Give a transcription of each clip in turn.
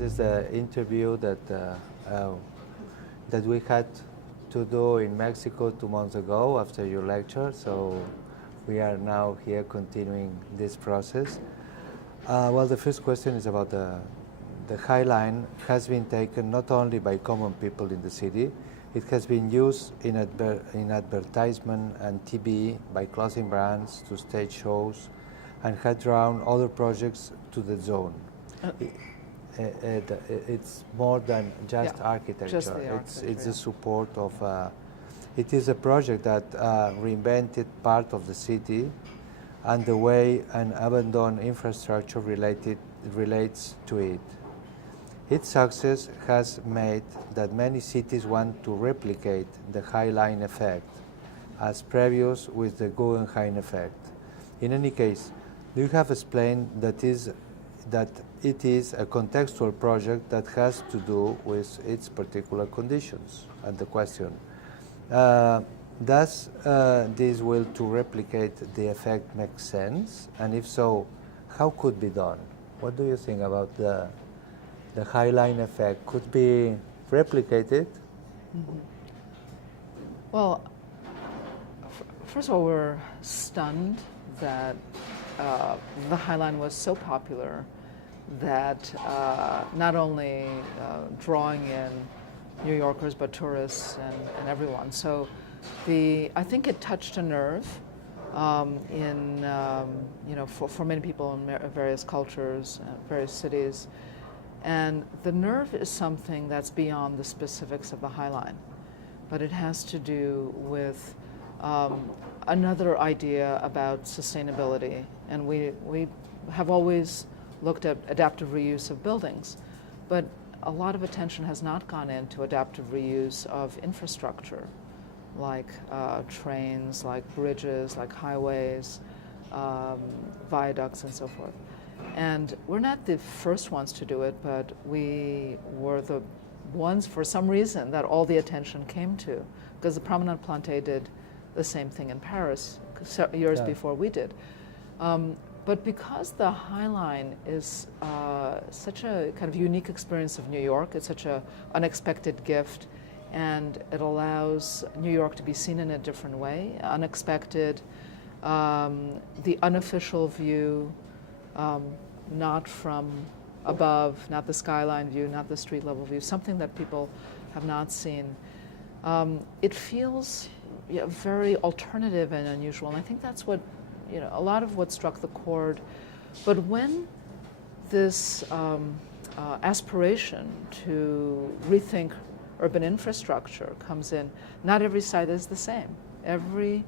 This is the interview that we had to do in Mexico 2 months ago after your lecture. So we are now here continuing this process. Well, the first question is about the High Line has been taken not only by common people in the city, it has been used in advertisement and TV by clothing brands to stage shows and had drawn other projects to the zone. It's more than just architecture. Just the architecture. It's the support of. It is a project that reinvented part of the city and the way an abandoned infrastructure relates to it. Its success has made that many cities want to replicate the High Line effect, as previous with the Guggenheim effect. In any case, you have explained that it is a contextual project that has to do with its particular conditions. And the question, does this will to replicate the effect make sense? And if so, how could be done? What do you think about the High Line effect? Could be replicated? Mm-hmm. Well, first of all, we're stunned that the High Line was so popular that not only drawing in New Yorkers but tourists and everyone. So I think it touched a nerve for many people in various cultures, various cities. And the nerve is something that's beyond the specifics of the High Line, but it has to do with another idea about sustainability. And we have always looked at adaptive reuse of buildings, but a lot of attention has not gone into adaptive reuse of infrastructure, like trains, like bridges, like highways, viaducts, and so forth. And we're not the first ones to do it, but we were the ones, for some reason, that all the attention came to, because the Promenade Plantée did the same thing in Paris years before we did. But because the High Line is such a kind of unique experience of New York, it's such an unexpected gift, and it allows New York to be seen in a different way, unexpected, the unofficial view, not from above, not the skyline view, not the street level view, something that people have not seen. It feels very alternative and unusual, and I think that's what, a lot of what struck the chord. But when this aspiration to rethink urban infrastructure comes in, not every site is the same. Every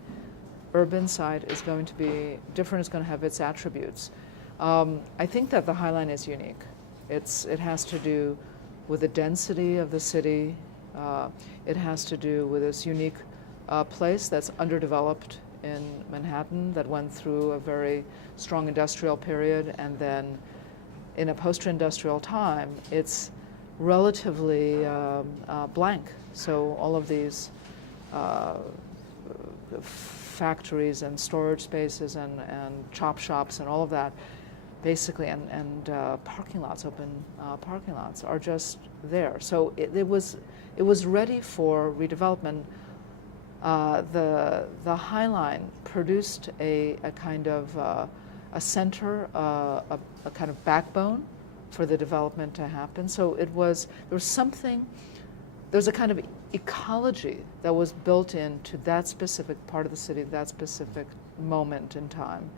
urban site is going to be different, it's going to have its attributes. I think that the High Line is unique. It has to do with the density of the city. It has to do with this unique place that's underdeveloped in Manhattan, that went through a very strong industrial period, and then in a post-industrial time, it's relatively blank. So all of these factories and storage spaces and chop shops and all of that, basically, and parking lots, open parking lots, are just there. So it was ready for redevelopment. The High Line produced a kind of a center, a kind of backbone for the development to happen. So there was a kind of ecology that was built into that specific part of the city, that specific moment in time,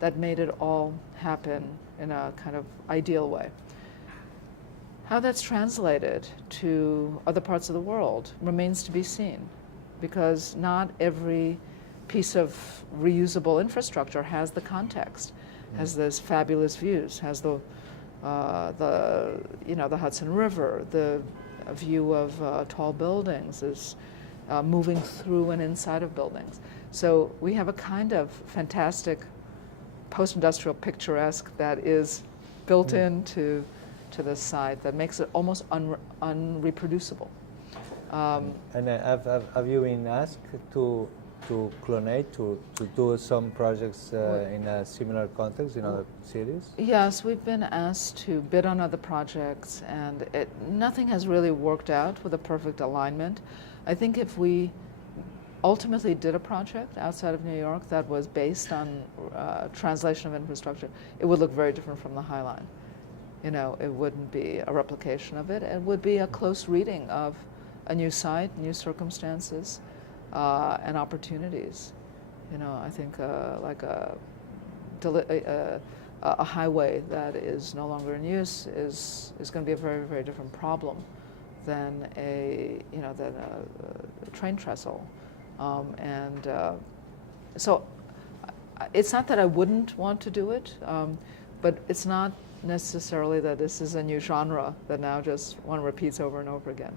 that made it all happen in a kind of ideal way. How that's translated to other parts of the world remains to be seen, because not every piece of reusable infrastructure has the context, has those fabulous views, has the Hudson River, the view of tall buildings, is moving through and inside of buildings. So we have a kind of fantastic post-industrial picturesque that is built into the site that makes it almost unreproducible. And have you been asked to to clonate, to do some projects in a similar context in other cities? Yes, we've been asked to bid on other projects, and nothing has really worked out with a perfect alignment. I think if we ultimately did a project outside of New York that was based on translation of infrastructure, it would look very different from the High Line. You know, it wouldn't be a replication of it. It would be a close reading of a new site, new circumstances, and opportunities. You know, I think like a highway that is no longer in use is going to be a very, very different problem than a train trestle. So it's not that I wouldn't want to do it, but it's not necessarily that this is a new genre that now just one repeats over and over again.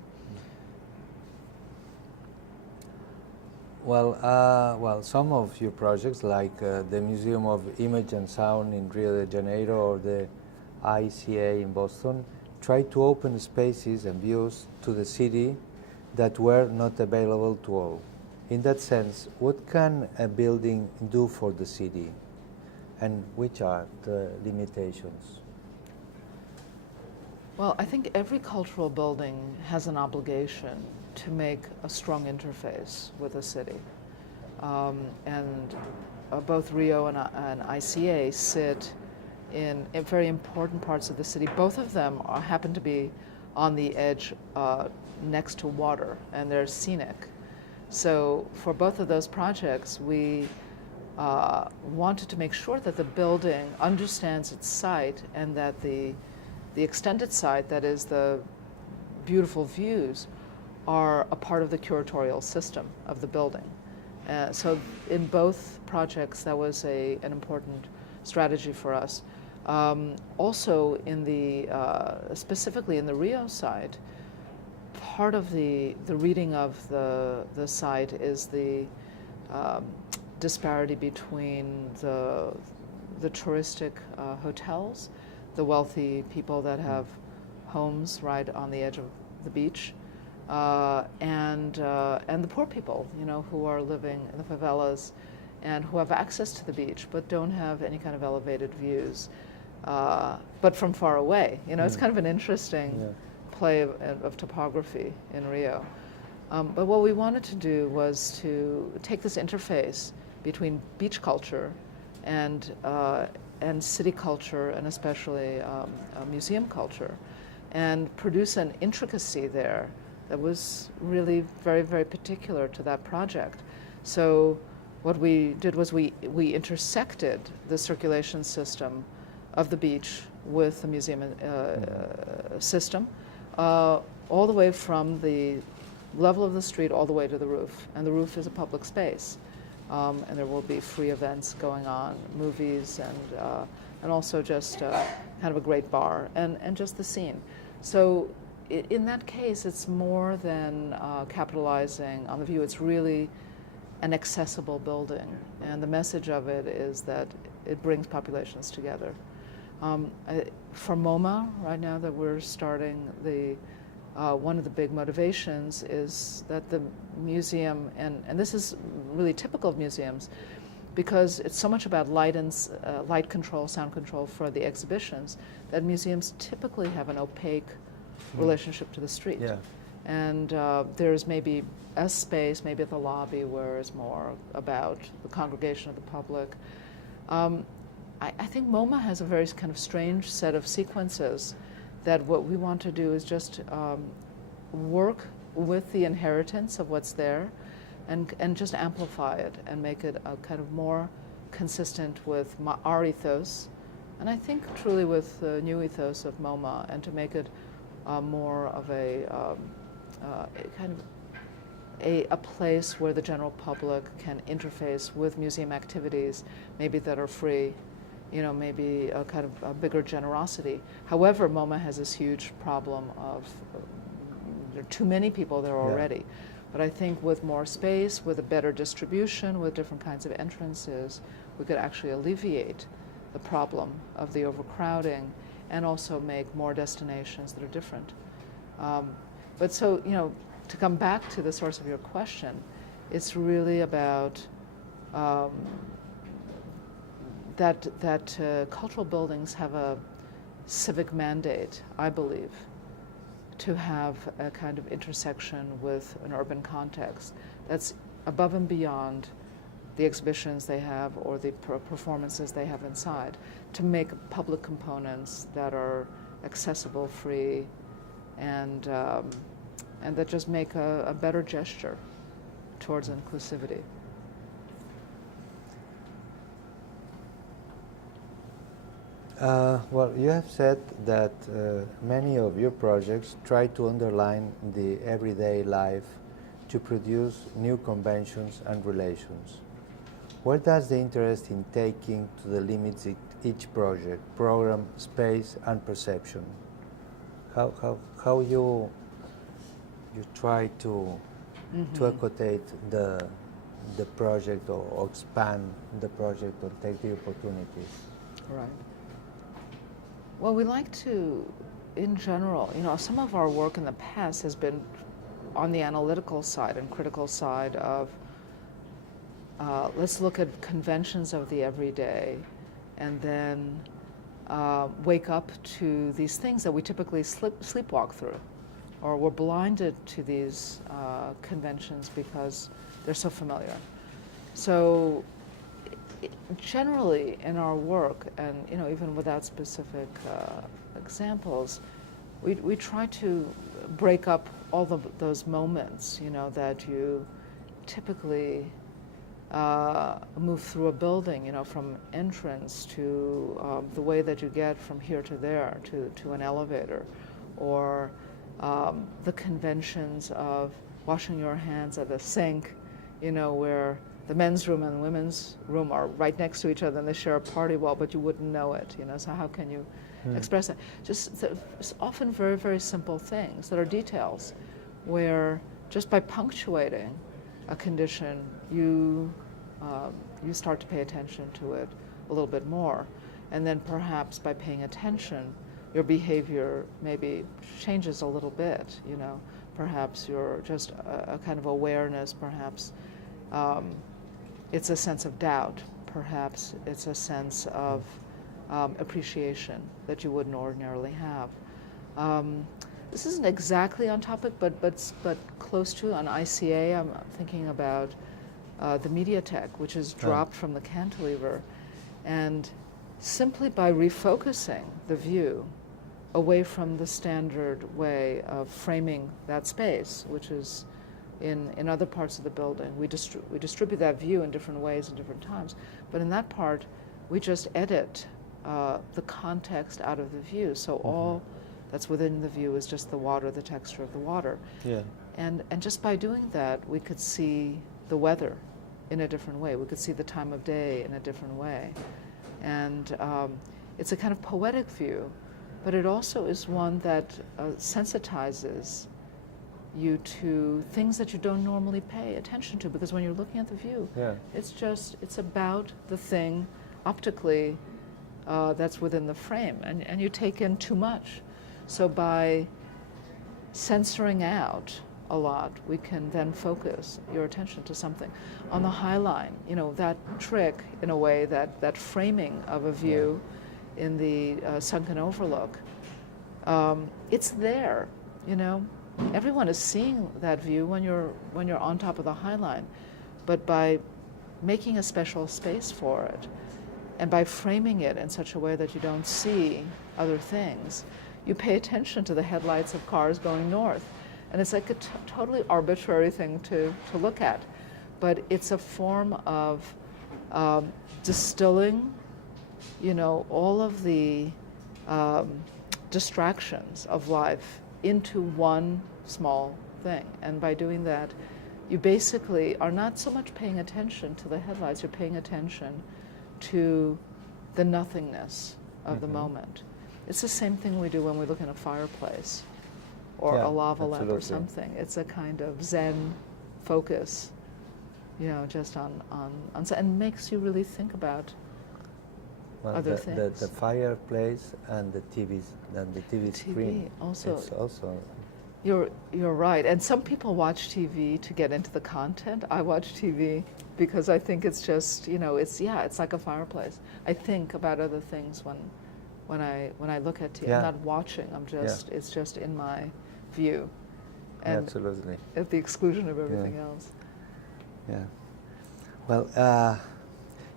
Well, some of your projects, like the Museum of Image and Sound in Rio de Janeiro or the ICA in Boston, try to open spaces and views to the city that were not available to all. In that sense, what can a building do for the city, and which are the limitations? Well, I think every cultural building has an obligation to make a strong interface with the city. Both Rio and ICA sit in very important parts of the city. Both of them happen to be on the edge next to water, and they're scenic. So for both of those projects, we wanted to make sure that the building understands its site, and that the extended site, that is the beautiful views, are a part of the curatorial system of the building. So in both projects, that was an important strategy for us. Also, specifically in the Rio site, part of the reading of the site is the disparity between the touristic hotels, the wealthy people that have homes right on the edge of the beach, and the poor people, you know, who are living in the favelas and who have access to the beach but don't have any kind of elevated views, but from far away. You know, it's kind of an interesting play of topography in Rio. But what we wanted to do was to take this interface between beach culture and city culture, and especially museum culture, and produce an intricacy there that was really very, very particular to that project. So what we did was we intersected the circulation system of the beach with the museum system, all the way from the level of the street all the way to the roof. And the roof is a public space. And there will be free events going on, movies, and also just kind of a great bar, and just the scene. So in that case, it's more than capitalizing on the view. It's really an accessible building. And the message of it is that it brings populations together. For MoMA, right now that we're starting, one of the big motivations is that the museum, and this is really typical of museums, because it's so much about light and light control, sound control for the exhibitions, that museums typically have an opaque relationship to the street. Yeah. And there's maybe a space, maybe at the lobby, where it's more about the congregation of the public. I think MoMA has a very kind of strange set of sequences that what we want to do is just work with the inheritance of what's there, and just amplify it and make it a kind of more consistent with our ethos, and I think truly with the new ethos of MoMA, and to make it more of a kind of a place where the general public can interface with museum activities, maybe that are free, you know, maybe a kind of a bigger generosity. However, MoMA has this huge problem of there are too many people there already. Yeah. But I think with more space, with a better distribution, with different kinds of entrances, we could actually alleviate the problem of the overcrowding, and also make more destinations that are different. But so, you know, to come back to the source of your question, It's really about that cultural buildings have a civic mandate, I believe, to have a kind of intersection with an urban context that's above and beyond the exhibitions they have or the performances they have inside, to make public components that are accessible, free, and that just make a better gesture towards inclusivity. Well, you have said that many of your projects try to underline the everyday life to produce new conventions and relations. Where does the interest in taking to the limits each project, program, space, and perception? How you try to accommodate the project or expand the project or take the opportunities? Right. Well, we like to, in general, some of our work in the past has been on the analytical side and critical side of let's look at conventions of the everyday and then wake up to these things that we typically sleepwalk through, or we're blinded to these conventions because they're so familiar. So generally in our work, and even without specific examples, we try to break up all those moments, that you typically move through a building, from entrance to the way that you get from here to there to an elevator, or the conventions of washing your hands at a sink, where the men's room and the women's room are right next to each other and they share a party wall, but you wouldn't know it, so how can you express that? It's often very, very simple things that are details where just by punctuating a condition, you start to pay attention to it a little bit more. And then perhaps by paying attention, your behavior maybe changes a little bit, Perhaps you're just a kind of awareness, perhaps it's a sense of doubt, perhaps it's a sense of appreciation that you wouldn't ordinarily have. This isn't exactly on topic, but close to. On ICA, I'm thinking about the Mediatek, which is dropped from the cantilever, and simply by refocusing the view away from the standard way of framing that space, which is in other parts of the building. We distribute that view in different ways at different times, but in that part, we just edit the context out of the view. So all that's within the view is just the water, the texture of the water. Yeah. And just by doing that, we could see the weather in a different way. We could see the time of day in a different way. And it's a kind of poetic view, but it also is one that sensitizes you to things that you don't normally pay attention to, because when you're looking at the view, it's about the thing optically that's within the frame, and you take in too much. So by censoring out a lot, we can then focus your attention to something. On the High Line, that trick, in a way, that framing of a view in the sunken overlook, it's there, Everyone is seeing that view when you're on top of the High Line, but by making a special space for it, and by framing it in such a way that you don't see other things, you pay attention to the headlights of cars going north. And it's like a totally arbitrary thing to look at, but it's a form of distilling, all of the distractions of life into one small thing. And by doing that, you basically are not so much paying attention to the headlights, you're paying attention to the nothingness of the moment. It's the same thing we do when we look in a fireplace or a lava lamp or something. It's a kind of Zen focus, just on and makes you really think about other things. The fireplace and the TV screen. Also. It's also You're right. And some people watch TV to get into the content. I watch TV because I think it's just, it's like a fireplace. I think about other things when I look at TV. Yeah. I'm not watching. It's just in my view. And Absolutely. at the exclusion of everything else. Yeah. Well,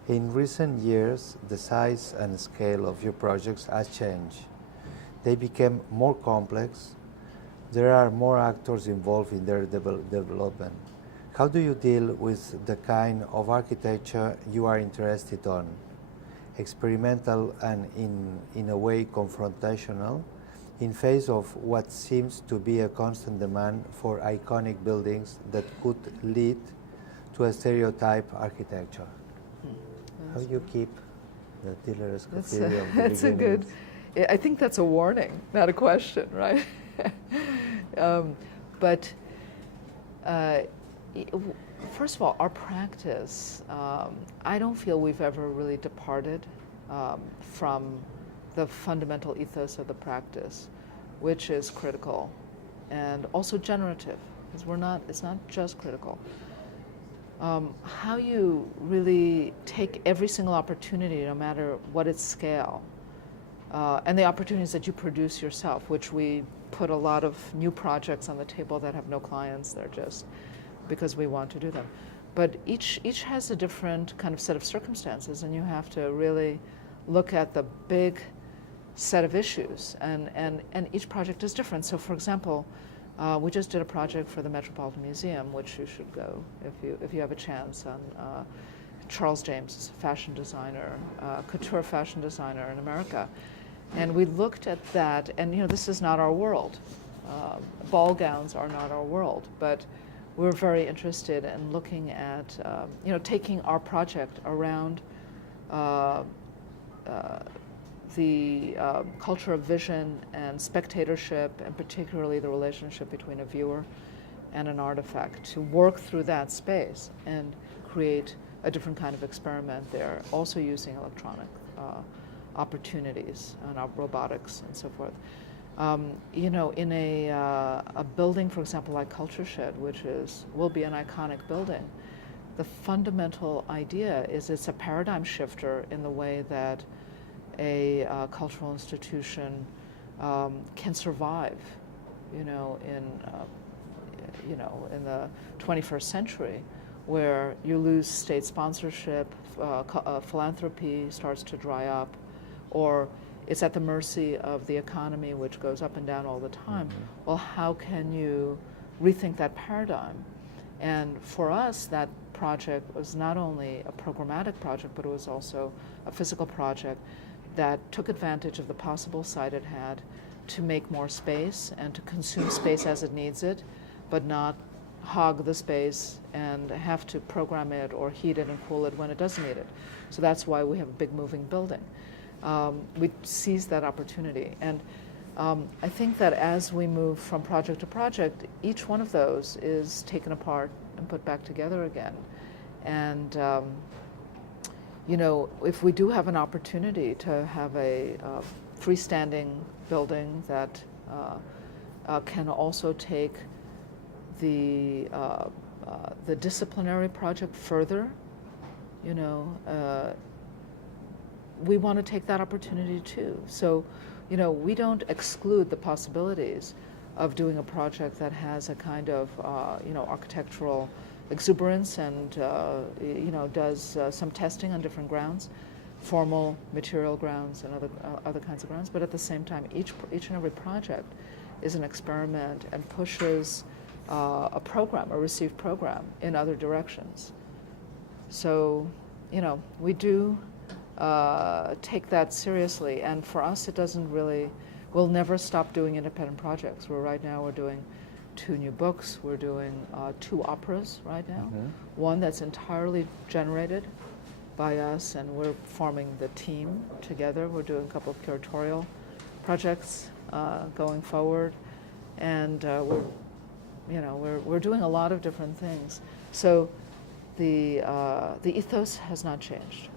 in recent years, the size and scale of your projects has changed. They became more complex. There are more actors involved in their development. How do you deal with the kind of architecture you are interested on? Experimental and in a way confrontational, in face of what seems to be a constant demand for iconic buildings that could lead to a stereotype architecture. How do you keep the Diller Scofidio of the That's a good, I think that's a warning, not a question, right? But first of all, our practice, I don't feel we've ever really departed from the fundamental ethos of the practice, which is critical and also generative, because it's not just critical. How you really take every single opportunity, no matter what its scale, and the opportunities that you produce yourself, which we put a lot of new projects on the table that have no clients, they're just because we want to do them. But each has a different kind of set of circumstances, and you have to really look at the big set of issues, and each project is different. So for example, we just did a project for the Metropolitan Museum, which you should go if you have a chance, on Charles James, fashion designer, couture fashion designer in America. And we looked at that, and this is not our world. Ball gowns are not our world, but we're very interested in looking at, taking our project around the culture of vision and spectatorship, and particularly the relationship between a viewer and an artifact, to work through that space and create a different kind of experiment there, also using electronic opportunities and robotics and so forth. In a building, for example, like Culture Shed, which will be an iconic building, the fundamental idea is it's a paradigm shifter in the way that a cultural institution can survive, in the 21st century, where you lose state sponsorship, philanthropy starts to dry up, or it's at the mercy of the economy, which goes up and down all the time. Mm-hmm. Well, how can you rethink that paradigm? And for us, that project was not only a programmatic project, but it was also a physical project that took advantage of the possible site it had to make more space and to consume space as it needs it, but not hog the space and have to program it or heat it and cool it when it doesn't need it. So that's why we have a big moving building. We seized that opportunity. And I think that as we move from project to project, each one of those is taken apart and put back together again. And if we do have an opportunity to have a freestanding building that can also take the disciplinary project further, we want to take that opportunity too. So, we don't exclude the possibilities of doing a project that has a kind of, architectural exuberance and, does some testing on different grounds, formal material grounds and other kinds of grounds. But at the same time, each and every project is an experiment and pushes a program, a received program, in other directions. So, we do take that seriously, and for us it doesn't really, we'll never stop doing independent projects. We're doing 2 new books, we're doing 2 operas right now. Mm-hmm. One that's entirely generated by us, and we're forming the team together. We're doing a couple of curatorial projects going forward, and we're doing a lot of different things. So the ethos has not changed.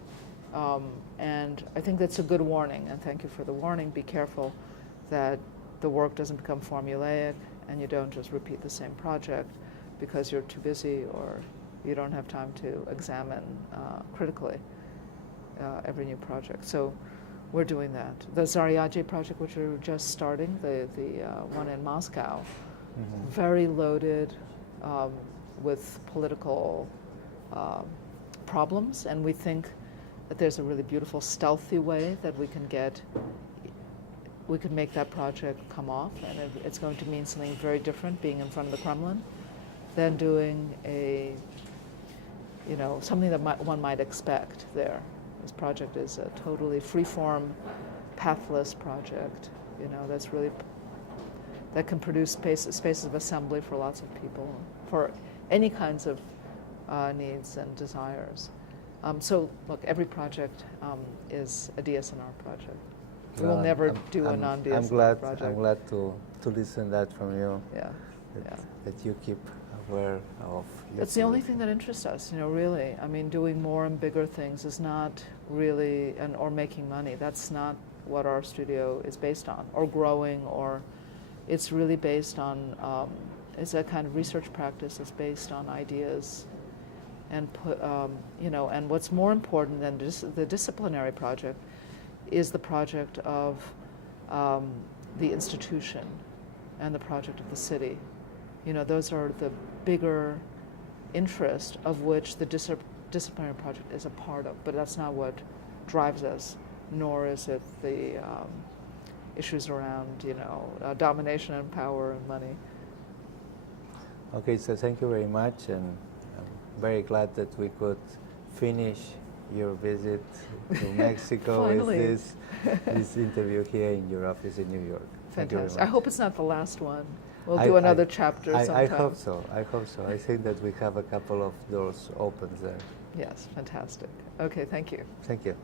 And I think that's a good warning, and thank you for the warning. Be careful that the work doesn't become formulaic and you don't just repeat the same project because you're too busy or you don't have time to examine critically every new project. So we're doing that. The Zaryadye project, which we're just starting, the one in Moscow, very loaded with political problems, and we think that there's a really beautiful stealthy way that we can make that project come off, and it's going to mean something very different being in front of the Kremlin than doing something that one might expect there. This project is a totally free-form, pathless project, that can produce spaces of assembly for lots of people, for any kinds of needs and desires. So look, every project is a DSNR project. We will never do a non-DSNR project. I'm glad to listen that from you. Yeah, that you keep aware of. That's the only thing that interests us, really. I mean, doing more and bigger things is not really, or making money. That's not what our studio is based on, or growing, or it's really based on. It's a kind of research practice that's based on ideas, and and what's more important than the disciplinary project is the project of the institution and the project of the city. Those are the bigger interest of which the disciplinary project is a part of, but that's not what drives us, nor is it the issues around, domination and power and money. Okay, so thank you very much, and I'm very glad that we could finish your visit to Mexico with this interview here in your office in New York. Fantastic. I hope it's not the last one. We'll do another chapter sometime. I hope so. I think that we have a couple of doors open there. Yes, fantastic. Okay, thank you. Thank you.